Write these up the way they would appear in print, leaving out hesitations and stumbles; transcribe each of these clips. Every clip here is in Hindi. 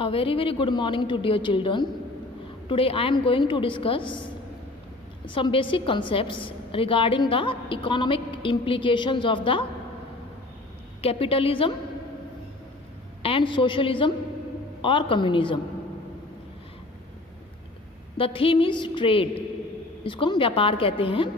A very good morning to dear children. Today I am going to discuss some basic concepts regarding the economic implications of the capitalism and socialism or communism. The theme is trade. इसको हम व्यापार कहते हैं।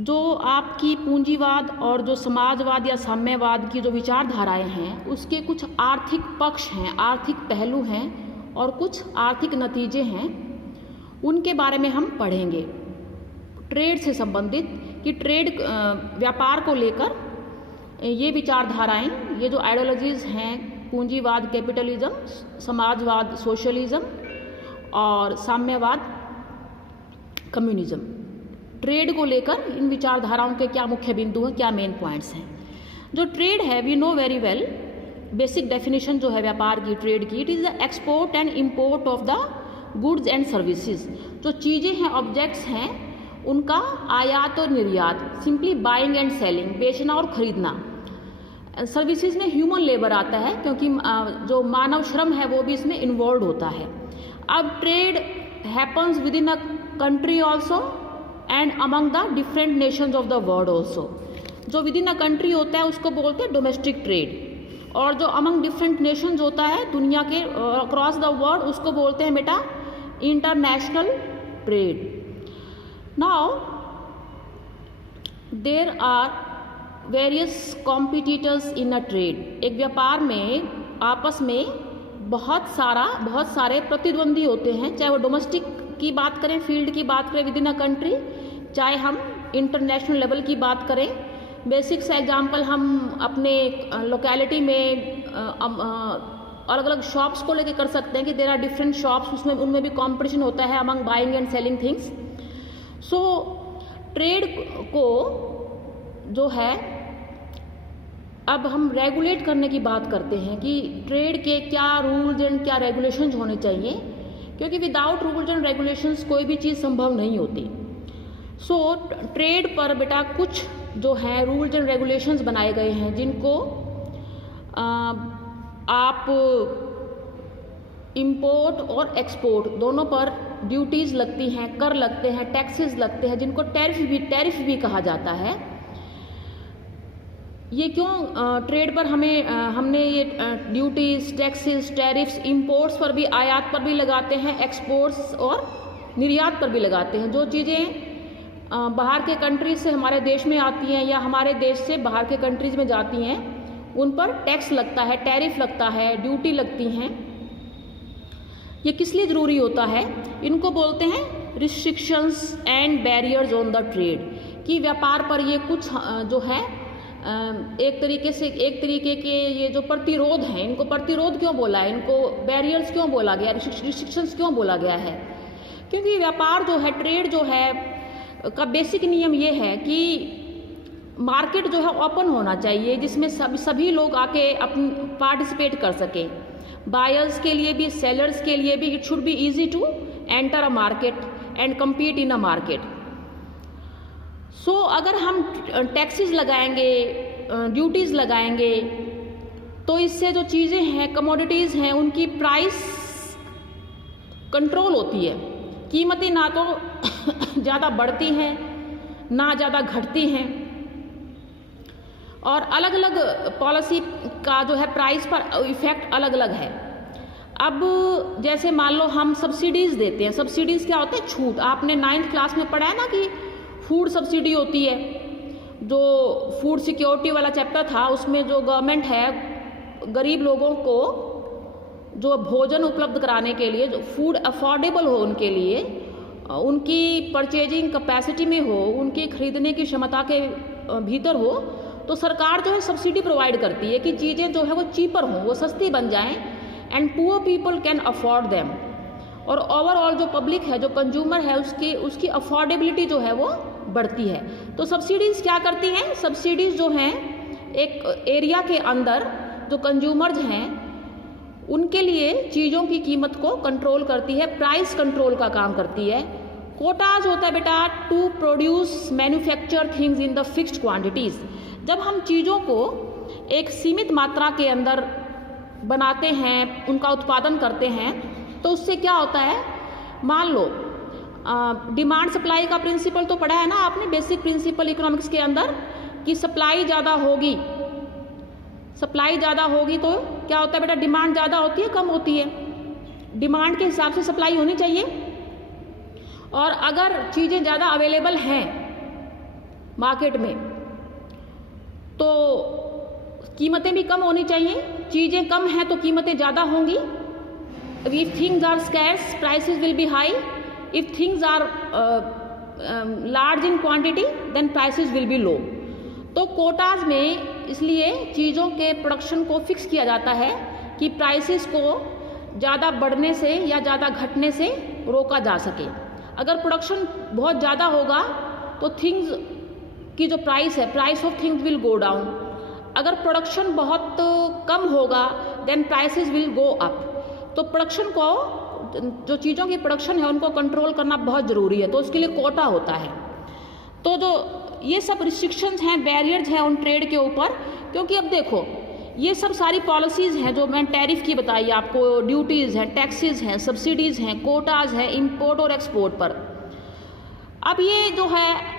जो आपकी पूंजीवाद और जो समाजवाद या साम्यवाद की जो विचारधाराएं हैं उसके कुछ आर्थिक पक्ष हैं, आर्थिक पहलू हैं और कुछ आर्थिक नतीजे हैं, उनके बारे में हम पढ़ेंगे। ट्रेड से संबंधित कि ट्रेड व्यापार को लेकर ये विचारधाराएं, ये जो आइडियोलॉजीज़ हैं, पूंजीवाद कैपिटलिज्म, समाजवाद सोशलिज्म और साम्यवाद कम्युनिज्म, ट्रेड को लेकर इन विचारधाराओं के क्या मुख्य बिंदु हैं, क्या मेन पॉइंट्स हैं। जो ट्रेड है, we know very well, basic definition जो है व्यापार की, ट्रेड की, it is the export and import of the goods and services. जो चीज़ें हैं, ऑब्जेक्ट्स हैं, उनका आयात और निर्यात, सिंपली बाइंग एंड सेलिंग, बेचना और खरीदना। सर्विसेज में ह्यूमन लेबर आता है क्योंकि जो मानव श्रम है वो भी इसमें इन्वॉल्व होता है। अब trade happens with in a country also and among the different Nations of the world also. जो विद इन अ कंट्री होता है उसको बोलते हैं डोमेस्टिक ट्रेड, और जो अमंग डिफरेंट नेशंस होता है दुनिया के अक्रॉस द वर्ल्ड, उसको बोलते हैं बेटा international trade. Now there are various competitors in a trade. एक व्यापार में आपस में बहुत सारे प्रतिद्वंदी होते हैं, चाहे वो डोमेस्टिक की बात करें, फील्ड की बात करें विद इन अ कंट्री, चाहे हम इंटरनेशनल लेवल की बात करें। बेसिक सा एग्जांपल हम अपने लोकेलिटी में अलग अलग शॉप्स को लेके कर सकते हैं कि देयर आर डिफरेंट शॉप्स, उसमें उनमें भी कंपटीशन होता है among buying and selling things. So trade को जो है, अब हम रेगुलेट करने की बात करते हैं कि ट्रेड के क्या रूल्स एंड क्या रेगुलेशंस होने चाहिए, क्योंकि विदाउट रूल्स एंड रेगुलेशंस कोई भी चीज़ संभव नहीं होती। सो ट्रेड पर बेटा कुछ जो है रूल्स एंड रेगुलेशंस बनाए गए हैं, जिनको आप इंपोर्ट और एक्सपोर्ट दोनों पर ड्यूटीज़ लगती हैं, कर लगते हैं, टैक्सेस लगते हैं, जिनको टैरिफ भी कहा जाता है। ये क्यों ट्रेड पर हमने ये ड्यूटीज, टैक्सेस, टैरिफ्स इंपोर्ट्स पर भी, आयात पर भी लगाते हैं, एक्सपोर्ट्स और निर्यात पर भी लगाते हैं। जो चीज़ें बाहर के कंट्रीज से हमारे देश में आती हैं या हमारे देश से बाहर के कंट्रीज में जाती हैं, उन पर टैक्स लगता है, टैरिफ लगता है, ड्यूटी लगती हैं। ये किस लिए ज़रूरी होता है? इनको बोलते हैं restrictions and barriers on the trade, कि व्यापार पर ये कुछ जो है एक तरीके के ये जो प्रतिरोध हैं, इनको प्रतिरोध क्यों बोला है, इनको बैरियर्स क्यों बोला गया, रिस्ट्रिक्शंस क्यों बोला गया है? क्योंकि व्यापार जो है, ट्रेड जो है का बेसिक नियम ये है कि मार्केट जो है ओपन होना चाहिए, जिसमें सभी लोग आके पार्टिसिपेट कर सकें। बायर्स के लिए भी, सेलर्स के लिए भी, it should be easy to enter a market and compete in a market. So अगर हम टैक्सेस लगाएंगे, ड्यूटीज़ लगाएंगे, तो इससे जो चीज़ें हैं, कमोडिटीज़ हैं, उनकी प्राइस कंट्रोल होती है। कीमतें ना तो ज़्यादा बढ़ती हैं ना ज़्यादा घटती हैं, और अलग अलग पॉलिसी का जो है प्राइस पर इफ़ेक्ट अलग अलग है। अब जैसे मान लो हम सब्सिडीज़ देते हैं। सब्सिडीज़ क्या होते हैं? छूट। आपने 9th क्लास में पढ़ा है ना कि फूड सब्सिडी होती है। जो फूड सिक्योरिटी वाला चैप्टर था, उसमें जो गवर्नमेंट है गरीब लोगों को जो भोजन उपलब्ध कराने के लिए, जो फूड अफोर्डेबल हो उनके लिए, उनकी परचेजिंग कैपेसिटी में हो, उनकी खरीदने की क्षमता के भीतर हो, तो सरकार जो है सब्सिडी प्रोवाइड करती है कि चीज़ें जो है वो चीपर हों, वो सस्ती बन जाएं, and poor people can afford them. और ओवरऑल जो पब्लिक है, जो कंज्यूमर है, उसकी अफोर्डेबिलिटी जो है वो बढ़ती है। तो सब्सिडीज़ क्या करती हैं? सब्सिडीज़ जो हैं एक एरिया के अंदर जो कंज्यूमर्स हैं उनके लिए चीज़ों की कीमत को कंट्रोल करती है, प्राइस कंट्रोल का काम करती है। कोटाज होता है बेटा to produce manufacture things in the fixed quantities. जब हम चीज़ों को एक सीमित मात्रा के अंदर बनाते हैं, उनका उत्पादन करते हैं, तो उससे क्या होता है, मान लो डिमांड सप्लाई का प्रिंसिपल तो पढ़ा है ना आपने बेसिक प्रिंसिपल इकोनॉमिक्स के अंदर, कि सप्लाई ज़्यादा होगी, सप्लाई ज़्यादा होगी तो क्या होता है बेटा, डिमांड ज़्यादा होती है कम होती है, डिमांड के हिसाब से सप्लाई होनी चाहिए। और अगर चीज़ें ज़्यादा अवेलेबल हैं मार्केट में तो कीमतें भी कम होनी चाहिए, चीज़ें कम हैं तो कीमतें ज़्यादा होंगी। If things are scarce prices will be high, if things are large in quantity then prices will be low. तो कोटाज में इसलिए चीज़ों के प्रोडक्शन को फिक्स किया जाता है कि प्राइसेस को ज़्यादा बढ़ने से या ज़्यादा घटने से रोका जा सके। अगर प्रोडक्शन बहुत ज़्यादा होगा तो थिंग्स की जो प्राइस है, price of things will go down. अगर प्रोडक्शन बहुत कम होगा then prices will go up. तो प्रोडक्शन को, जो चीज़ों की प्रोडक्शन है उनको कंट्रोल करना बहुत ज़रूरी है, तो उसके लिए कोटा होता है। तो जो ये सब रिस्ट्रिक्शंस हैं, बैरियर्स हैं उन ट्रेड के ऊपर, क्योंकि अब देखो ये सब सारी पॉलिसीज़ हैं जो मैं टैरिफ की बताई आपको, ड्यूटीज़ हैं, टैक्सेस हैं, सब्सिडीज़ हैं, कोटाज हैं इंपोर्ट और एक्सपोर्ट पर। अब ये जो है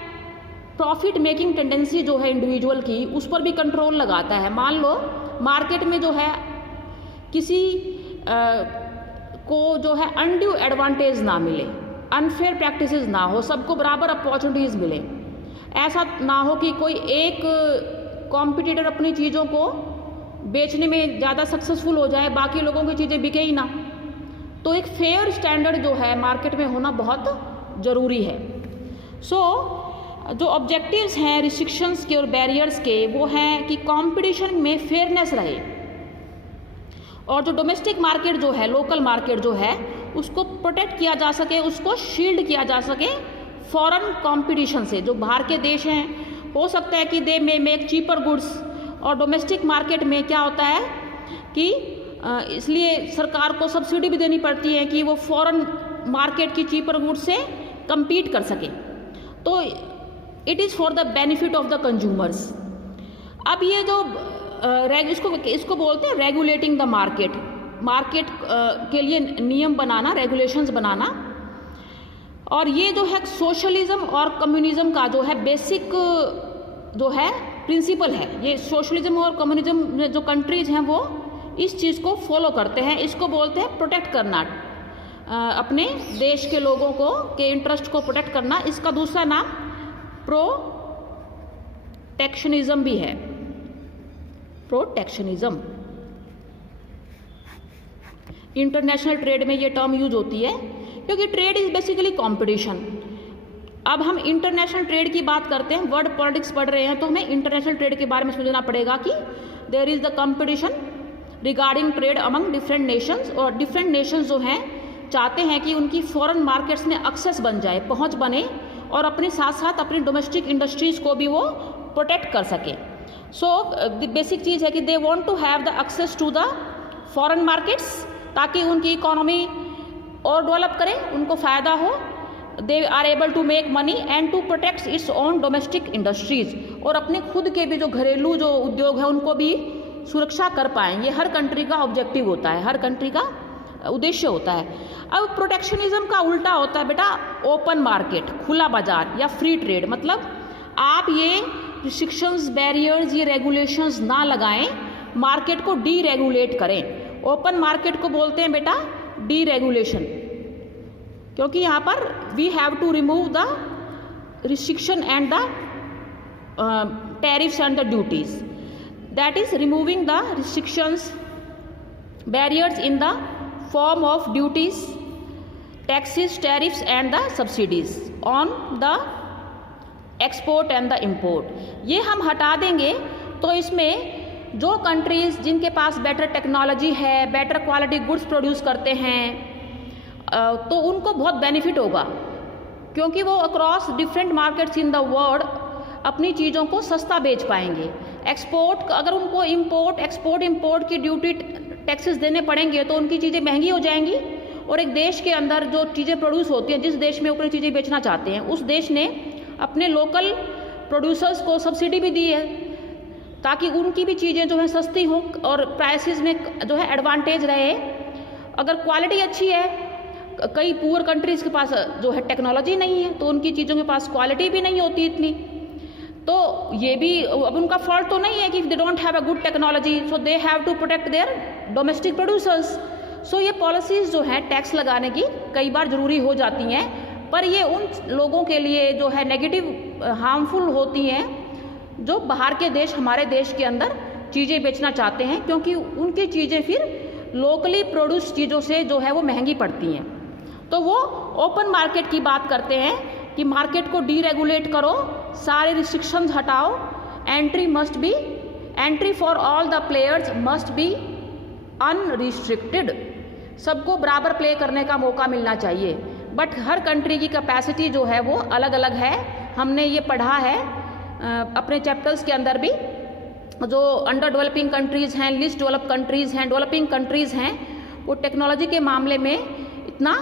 प्रॉफिट मेकिंग टेंडेंसी जो है इंडिविजुअल की, उस पर भी कंट्रोल लगाता है। मान लो मार्केट में जो है किसी को जो है अनड्यू एडवांटेज ना मिले, अनफेयर प्रैक्टिसेस ना हो, सबको बराबर अपॉर्चुनिटीज़ मिले। ऐसा ना हो कि कोई एक कॉम्पिटिटर अपनी चीज़ों को बेचने में ज़्यादा सक्सेसफुल हो जाए, बाकी लोगों की चीज़ें बिके ही ना। तो एक फेयर स्टैंडर्ड जो है मार्केट में होना बहुत ज़रूरी है। जो ऑब्जेक्टिव्स हैं रिस्ट्रिक्शंस के और बैरियर्स के, वो हैं कि कंपटीशन में फेयरनेस रहे, और जो डोमेस्टिक मार्केट जो है, लोकल मार्केट जो है, उसको प्रोटेक्ट किया जा सके, उसको शील्ड किया जा सके फॉरेन कंपटीशन से। जो बाहर के देश हैं हो सकता है कि दे मे मेक चीपर गुड्स, और डोमेस्टिक मार्केट में क्या होता है कि इसलिए सरकार को सब्सिडी भी देनी पड़ती है कि वो फॉरेन मार्केट की चीपर गुड्स से compete कर सके। तो it is for the benefit of the consumers. अब ये जो इसको बोलते हैं रेगुलेटिंग द मार्केट, मार्केट के लिए नियम बनाना, रेगुलेशंस बनाना। और ये जो है सोशलिज्म और कम्युनिज्म का जो है बेसिक जो है प्रिंसिपल है। ये सोशलिज्म और कम्युनिज्म में जो कंट्रीज हैं वो इस चीज़ को फॉलो करते हैं। इसको बोलते हैं प्रोटेक्ट करना, अपने देश के लोगों को के इंटरेस्ट को प्रोटेक्ट करना। इसका दूसरा नाम प्रोटेक्शनिज्म भी है, प्रोटेक्शनिज्म। इंटरनेशनल ट्रेड में ये टर्म यूज होती है क्योंकि ट्रेड इज बेसिकली कंपटीशन। अब हम इंटरनेशनल ट्रेड की बात करते हैं, वर्ल्ड पॉलिटिक्स पढ़ रहे हैं, तो हमें इंटरनेशनल ट्रेड के बारे में समझना पड़ेगा कि there is the competition regarding trade among different nations. और डिफरेंट नेशंस जो हैं चाहते हैं कि उनकी फॉरेन मार्केट्स में एक्सेस बन जाए, पहुंच बने, और अपने साथ साथ अपनी डोमेस्टिक इंडस्ट्रीज़ को भी वो प्रोटेक्ट कर सके। सो बेसिक चीज़ है कि they want to have the access to the foreign markets, ताकि उनकी इकोनॉमी और डेवलप करे, उनको फ़ायदा हो। They are able to make money and to protect its own domestic industries, और अपने खुद के भी जो घरेलू जो उद्योग है उनको भी सुरक्षा कर पाएँ। ये हर कंट्री का ऑब्जेक्टिव होता है, हर कंट्री का उद्देश्य होता है। अब प्रोटेक्शनिज्म का उल्टा होता है बेटा ओपन मार्केट, खुला बाजार या फ्री ट्रेड। मतलब आप ये रिस्ट्रिक्शंस, बैरियर्स, ये रेगुलेशंस ना लगाएं, मार्केट को डी रेगुलेट करें। ओपन मार्केट को बोलते हैं बेटा डी रेगुलेशन, क्योंकि यहाँ पर we have to remove the restriction and the tariffs and the duties, that is removing the restrictions, barriers in the form of duties, taxes, tariffs and the subsidies on the export and the import। ये हम हटा देंगे तो इसमें जो कंट्रीज़ जिनके पास बेटर टेक्नोलॉजी है, बेटर क्वालिटी गुड्स प्रोड्यूस करते हैं, तो उनको बहुत बेनिफिट होगा, क्योंकि वो across different markets in the world अपनी चीज़ों को सस्ता बेच पाएंगे। एक्सपोर्ट, अगर उनको एक्सपोर्ट इम्पोर्ट की ड्यूटी टैक्सेस देने पड़ेंगे तो उनकी चीज़ें महंगी हो जाएंगी, और एक देश के अंदर जो चीज़ें प्रोड्यूस होती हैं, जिस देश में वो अपनी चीज़ें बेचना चाहते हैं, उस देश ने अपने लोकल प्रोड्यूसर्स को सब्सिडी भी दी है, ताकि उनकी भी चीज़ें जो है सस्ती हों और प्राइसेस में जो है एडवांटेज रहे। अगर क्वालिटी अच्छी है, कई पुअर कंट्रीज़ के पास जो है टेक्नोलॉजी नहीं है, तो उनकी चीज़ों के पास क्वालिटी भी नहीं होती इतनी, तो ये भी अब उनका फॉल्ट तो नहीं है कि they don't have a good technology, so they have to protect their domestic producers. So ये पॉलिसीज़ जो है टैक्स लगाने की कई बार ज़रूरी हो जाती हैं, पर ये उन लोगों के लिए जो है नेगेटिव हार्मफुल होती हैं जो बाहर के देश हमारे देश के अंदर चीज़ें बेचना चाहते हैं, क्योंकि उनकी चीज़ें फिर लोकली प्रोड्यूस चीज़ों से जो है वो महंगी पड़ती हैं। तो वो ओपन मार्केट की बात करते हैं कि मार्केट को डीरेगुलेट करो, सारे रिस्ट्रिक्शंस हटाओ, entry for all the players must be unrestricted, सबको बराबर प्ले करने का मौका मिलना चाहिए। बट हर कंट्री की कैपेसिटी जो है वो अलग अलग है। हमने ये पढ़ा है अपने चैप्टर्स के अंदर भी, जो अंडर डेवलपिंग कंट्रीज़ हैं, लिस्ट डेवलप कंट्रीज़ हैं, डेवलपिंग कंट्रीज़ हैं, वो टेक्नोलॉजी के मामले में इतना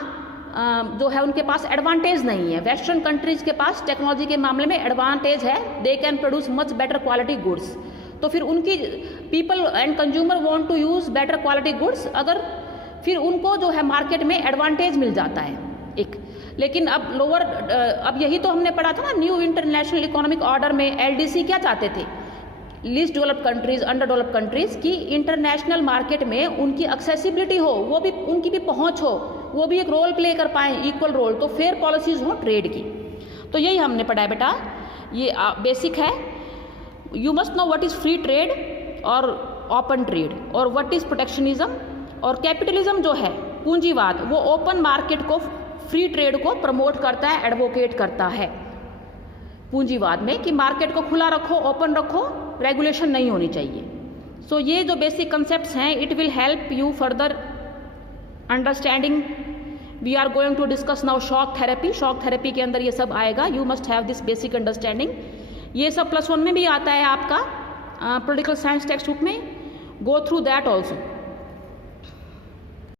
जो है उनके पास एडवांटेज नहीं है। वेस्टर्न कंट्रीज़ के पास टेक्नोलॉजी के मामले में एडवांटेज है, they can produce much better quality goods. तो फिर उनकी people and consumer want to use better quality goods, अगर फिर उनको जो है मार्केट में एडवांटेज मिल जाता है एक। लेकिन अब यही तो हमने पढ़ा था ना, न्यू इंटरनेशनल इकोनॉमिक ऑर्डर में एलडीसी क्या चाहते थे, least developed countries, under developed countries की इंटरनेशनल मार्केट में उनकी एक्सेसिबिलिटी हो, वो भी उनकी भी पहुंच हो, वो भी एक रोल प्ले कर पाएँ, इक्वल रोल, तो फेयर पॉलिसीज़ हो ट्रेड की। तो यही हमने पढ़ा है बेटा, ये बेसिक है। You must know what is free trade और ओपन ट्रेड, और व्हाट इज़ प्रोटेक्शनिज्म। और कैपिटलिज्म जो है पूंजीवाद, वो ओपन मार्केट को, फ्री ट्रेड को प्रमोट करता है, एडवोकेट करता है पूंजीवाद में कि मार्केट को खुला रखो, ओपन रखो, रेगुलेशन नहीं होनी चाहिए। सो ये जो बेसिक कंसेप्ट्स हैं, it will help you further understanding. We are going to discuss now shock therapy. Shock therapy के अंदर ये सब आएगा। You must have this basic understanding. ये सब +1 में भी आता है आपका पॉलिटिकल साइंस टेक्स्ट बुक में, गो थ्रू दैट ऑल्सो।